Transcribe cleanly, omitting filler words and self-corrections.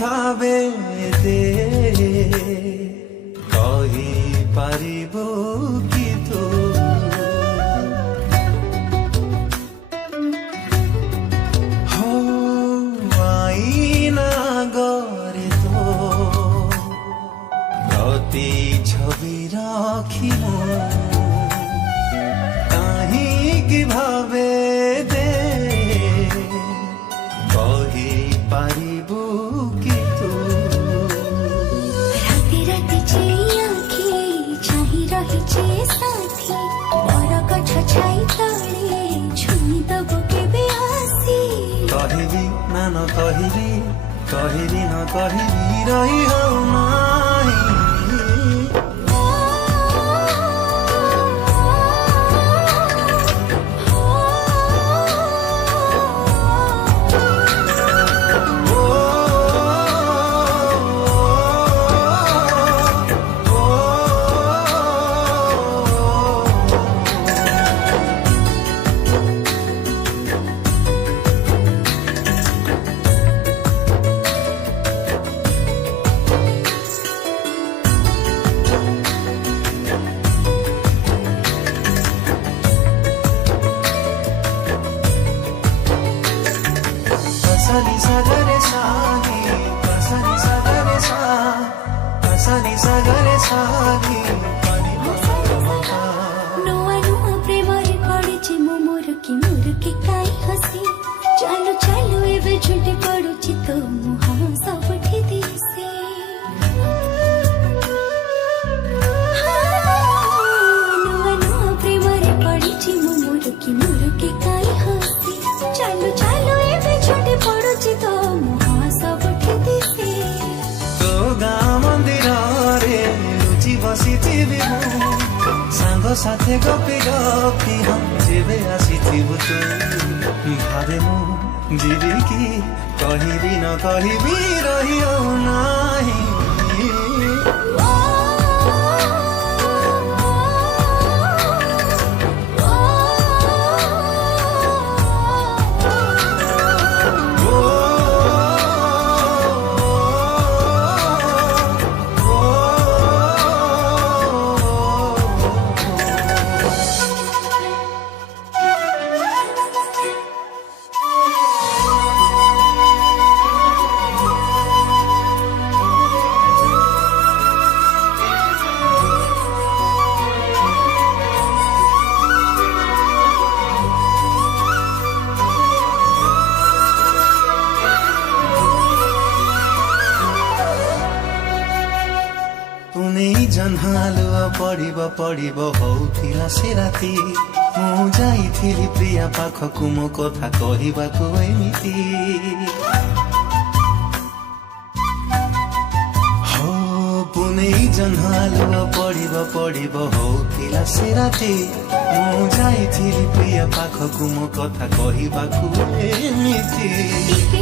भावे दे कही पारिबो कि तू हो आईना गरे तो प्रति छवि राखिबो कहीं भावे दे कही पारिबो कि तू राति राति जे आँखी चाहि रहिछे साथी बरगछ छाई तले छुई दबो केबे आसी कहबी ना न कहबी कहबी न कहबी रही हो नाही Pasani sagare sani, pasani sagare sa, pasani sagare sani, pani mata. नुआ नुआ प्रेमरे पड़िछि मो मुरुकी काई हसी चालू चालू एबे झुंटी पड़ुछि तो मुहां सबठी दिसे नुआ नुआ प्रेमरे पड़िछि मो मुरुकी काई हसी चालू चालू एबे झुंटी पड़ुछि तो मुहां सबठी दिसे तो गाँ मंदिर रे लुचि बसिथिबि मु सांग साथे गपी गपी हम जेबे आसिथिबु तू भावे मु जीवी कि कहबी न कहबी रहियो नाही जन्हालुआ पड़िब हौथिला से राति मु जाइथिली प्रिया पाखकु मो कथा कहिबाकु एमिति हो पुनै जन्हालुआ पड़िब हौथिला से राति मु जाइथिली प्रिया पाखकु मो कथा कहिबाकु एमिति